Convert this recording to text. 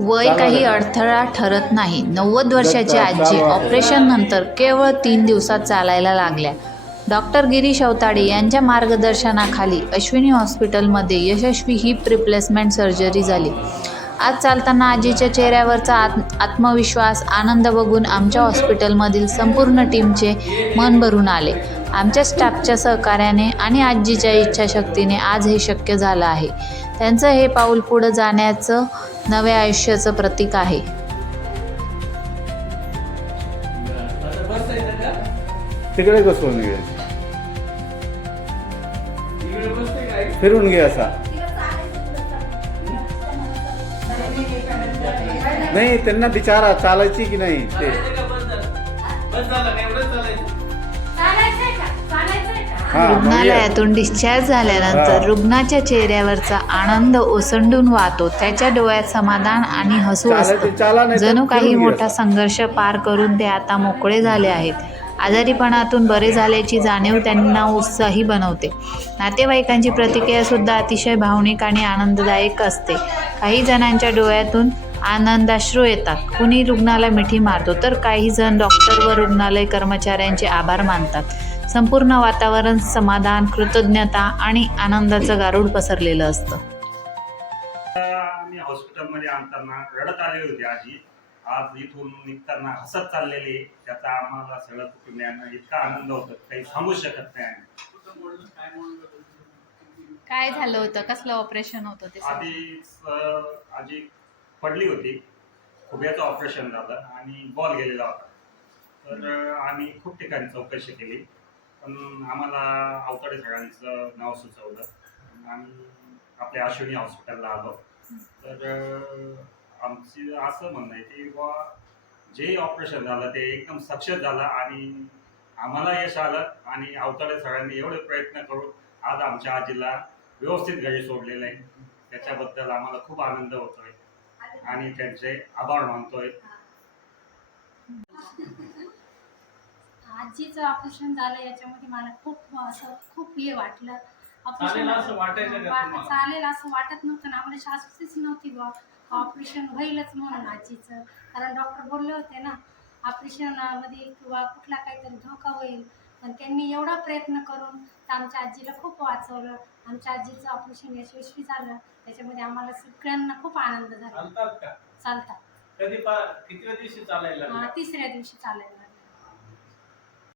वय काही अडथळा ठरत नाही. 90 वर्षाची आजी ऑपरेशननंतर केवळ 3 दिवसात चालायला लागल्या. डॉक्टर गिरीश अवताडे यांच्या मार्गदर्शनाखाली अश्विनी हॉस्पिटलमध्ये यशस्वी हिप रिप्लेसमेंट सर्जरी झाली. आज चालताना आजीच्या चेहऱ्यावरचा आत्मविश्वास, आनंद बघून आमच्या हॉस्पिटलमधील संपूर्ण टीमचे मन भरून आले. आमच्या स्टाफच्या सहकार्याने आणि आजीच्या इच्छाशक्तीने आज हे शक्य झालं आहे. त्यांचं हे पाऊल पुढे जाण्याचं, नव्या आयुष्याचं प्रतीक आहे. तिकडे घसरून घे, फिरून घे असा. नाही, त्यांना विचारा चालायची की नाही ते. रुग्णालयातून डिस्चार्ज झाल्यानंतर रुग्णाच्या चेहऱ्यावरचा आनंद ओसंडून वाहतो. त्याच्या डोळ्यात समाधान आणि हसू असतं. जणू काही मोठा संघर्ष पार करून ते आता मोकळे झाले आहेत. आजारीपणातून बरे झाल्याची जाणीव त्यांना उत्साही बनवते. नातेवाईकांची प्रतिक्रिया सुद्धा अतिशय भावनिक आणि आनंददायक असते. काही जणांच्या डोळ्यातून आनंदाश्रू येतात, कुणी रुग्णाला मिठी मारतो, तर काही जण डॉक्टर व रुग्णालय कर्मचाऱ्यांचे आभार मानतात. संपूर्ण वातावरण समाधान, कृतज्ञता आणि आनंदाचं गारुड पसरलेलं असतं. आम्ही हॉस्पिटलमध्ये आणताना रडत आलेली होती आजी. आज इथून निघताना हसत चाललेली, त्याचा आम्हाला सगळं कुटुंबियांना इतका आनंद होतो काही सांगू शकत नाही आम्ही. काय झालं होतं? कसलं ऑपरेशन होतं ते? आजी पडली होती, खुब्याचं ऑपरेशन झालं आणि बॉल गेलेला होता. तर आम्ही खूप ठिकाणी चौकशी केली, पण आम्हाला अवताडे सगळ्यांचं नाव सुचवलं. आम्ही आपल्या अश्विनी हॉस्पिटलला आलो. तर आमची असं म्हणणं आहे की बुवा जे ऑपरेशन झालं ते एकदम सक्सेस झालं आणि आम्हाला यश आलं. आणि अवताडे सगळ्यांनी एवढे प्रयत्न करून आज आमच्या आजीला व्यवस्थित घरी सोडलेलं आहे. त्याच्याबद्दल आम्हाला खूप आनंद होतोय आणि त्यांचे आभार मानतोय. आजीचं ऑपरेशन झालं याच्यामध्ये मला खूप हे वाटलं. चालेल असं वाटत नव्हतं ना, आम्हाला शाश्वतीच नव्हती बा ऑपरेशन होईलच म्हणून आजीचं. कारण डॉक्टर बोलले होते ना ऑपरेशनमध्ये किंवा कुठला काहीतरी धोका होईल, पण त्यांनी एवढा प्रयत्न करून आमच्या आजीला खूप वाचवलं. आमच्या आजीचं ऑपरेशन यशस्वी झालं, त्याच्यामध्ये आम्हाला सगळ्यांना खूप आनंद झाला. चालतात का? चालतात. कितव्या दिवशी चालायला? तिसऱ्या दिवशी चालायला.